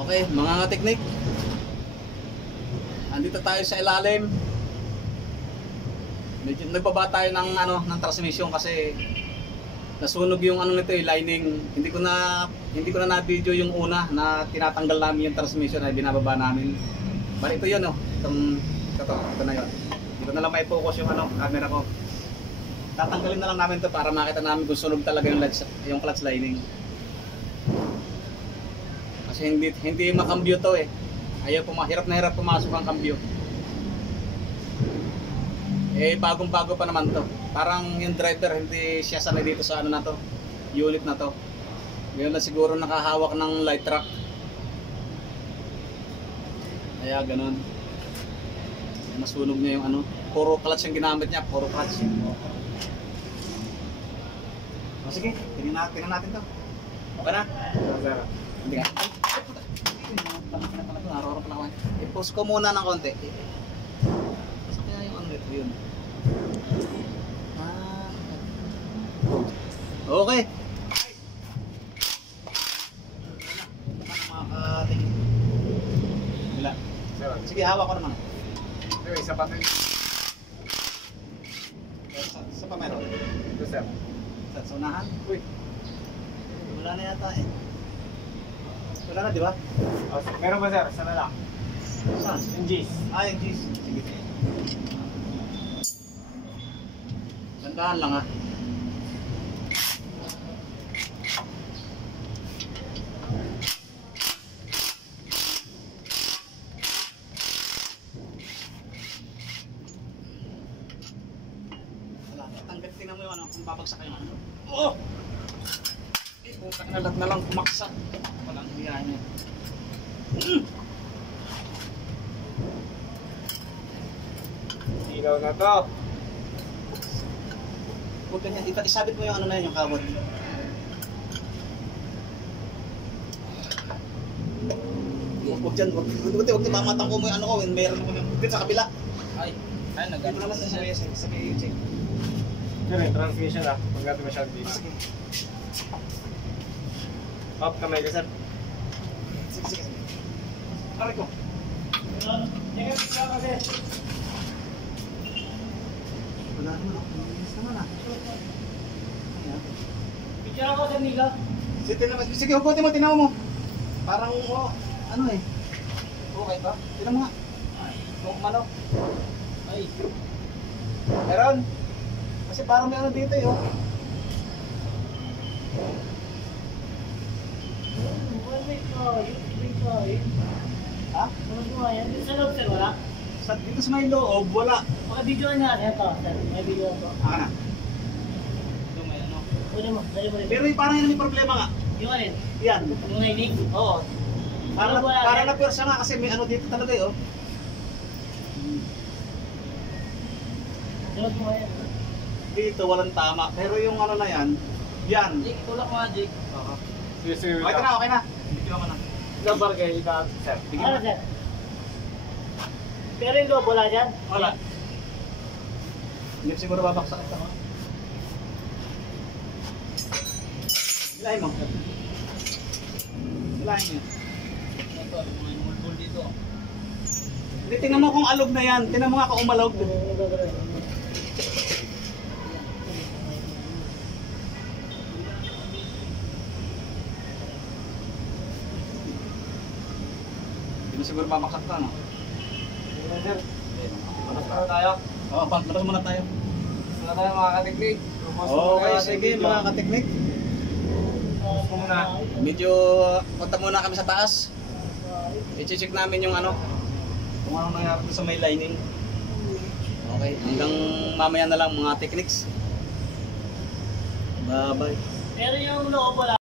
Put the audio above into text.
Okay, mga teknik. Andito tayo sa ilalim. Medyo nagbaba tayo ng transmission kasi nasunog yung nito, lining. Hindi ko na na-video yung una na tinatanggal namin yung transmission ay binababa namin. Bali ito 'yun, ito na 'yon. Dito na lang may focus yung camera ko. Tatanggalin na lang namin 'to para makita namin kung sunog talaga yung clutch lining. Kasi hindi makambyo to eh. Ayaw hirap na hirap pumasok ang kambyo. Eh bagong-bago pa naman to. Parang yung driver hindi siya sanay dito sa na to, unit na to. Ngayon na siguro nakahawak ng light truck. Kaya ganun. Nasunog niya yung puro clutch yung ginamit niya, puro clutch. Sige, tingnan natin to. Okay na? Hindi ka. Narorong pala ko. I-pause ko muna ng konti. Kasi kaya yung ito yun. Okay. Wala. Sige, hawak ko naman. Isa pa tayo. Sa pa meron? Ito, sir. Sa unahan? Uy. Wala na yata eh. Wala na, di ba? Oh, meron ba, sir? Sana lang. Saan? Yung G's. Yung G's. Sige. Gandahan lang ha. Tingnan mo yung kung babagsak yung Oh! Eh, kung kanalat na lang kumaksak. Walang hiyain niya. Ilaw na to. Huwag ganyan. Isabit mo yung na yun, yung kabot. Huwag dyan. Huwag mamatang ko mo yung ko. Mayroon ko dito sa kabila. Ay, nagano. Dito naman sa may check. Pero yung transmission pag natin masyadong dito. Sige. Up kamay ka, sir. Sige. Aray ko. Tingnan mo siya kasi. Wala naman ako. Linis naman Picture ako sa nila. Sige, hukutin mo, tinaw mo. Parang, okay ba? Tinan mo nga. Manok. Ay. Meron. Kasi parang may dito eh, Ha? Ano mo yan? Dito sa loob, sir, wala? Dito sa may loob, wala. Maka-video niya. Ito, sir. May video ako. Na. Ito may Pwede mo, dali mo rin. Pero parang yun may problema nga. Yung alin? Yan. Yung lining? Oo. Para na pwersa nga kasi may dito talaga eh, Sunod mo yan. Dito walang tama. Pero yung na yan. Jake, tulak mo nga, Jake. Oo. Sige. Okay na. Video mo na. Number kayo, ikaw, sir. Ano, sir? Pero yung loob, wala dyan? Wala. Hindi siguro babaksak ito. Hilahin mo. Hilahin mo. Ito, mga mulbol dito. Hindi, tingnan mo kung alog na yan. Tingnan mo nga kung umalog. Hindi siguro babaksak ito, no? Sir. Labas muna tayo. Oo, labas muna tayo. Muna tayo mga kateknik. Okay, sige mga kateknik. Muna. Medyo punta muna kami sa taas. I-check namin yung kung ano nangyari sa may lining. Okay, hanggang mamaya na lang mga techniques. Bye bye. Pero yung loob, wala.